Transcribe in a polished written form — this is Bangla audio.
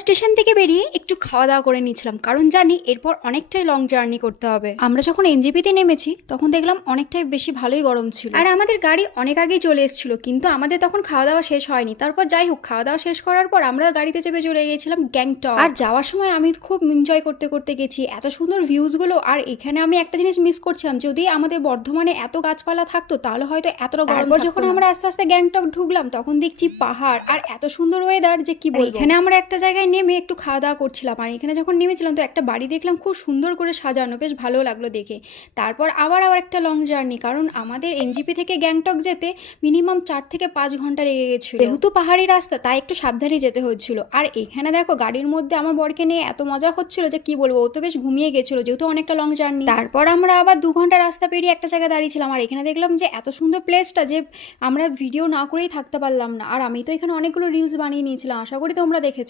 স্টেশন থেকে বেরিয়ে একটু খাওয়া দাওয়া করে নিয়েছিলাম, কারণ জানি এরপর অনেকটাই লং জার্নি করতে হবে। আমরা যখন এনজেপিতে নেমেছি তখন দেখলাম অনেকটাই বেশি ভালোই গরম ছিল, আর আমাদের গাড়ি অনেক আগেই চলে এসেছিল, কিন্তু আমাদের তখন খাওয়া দাওয়া শেষ হয়নি। তারপর যাই হোক, খাওয়া দাওয়া শেষ করার পর আমরা গাড়িতে চেপে চলে গিয়েছিলাম গ্যাংটক। আর যাওয়ার সময় আমি খুব এনজয় করতে করতে গেছি, এত সুন্দর ভিউজগুলো। আর এখানে আমি একটা জিনিস মিস করছিলাম, যদি আমাদের বর্ধমানে এত গাছপালা থাকতো তাহলে হয়তো এতটা গরম থাকতো না। যখন আমরা আস্তে আস্তে গ্যাংটক ঢুকলাম তখন দেখছি পাহাড় আর এত সুন্দর ওয়েদার যে কি বলবো। এখানে আমরা একটা জায়গায় নেমে একটু খাওয়া দাওয়া করছিলাম, আর এখানে যখন নেমেছিলাম তো একটা বাড়ি দেখলাম খুব সুন্দর করে সাজানো, বেশ ভালো লাগলো দেখে। তারপর আবার একটা লং জার্নি, কারণ আমাদের এনজিপি থেকে গ্যাংটক যেতে মিনিমাম 4 থেকে 5 ঘন্টা লেগে গেছিল। যেহেতু পাহাড়ি রাস্তা তাই একটু সাবধানে যেতে হচ্ছিল। আর এখানে দেখো গাড়ির মধ্যে আমার বরকে নিয়ে এত মজা হচ্ছিল যে কি বলবো, ও তো বেশ ঘুমিয়ে গেছিল যেহেতু অনেকটা লং জার্নি। তারপর আমরা আবার 2 ঘন্টা রাস্তা পেরিয়ে একটা জায়গায় দাঁড়িয়েছিলাম, আর এখানে দেখলাম যে এত সুন্দর প্লেসটা যে আমরা ভিডিও না করেই থাকতে পারলাম না। আর আমি তো এখানে অনেকগুলো রিলস বানিয়ে নিয়েছিলাম, আশা করি তোমরা দেখেছো।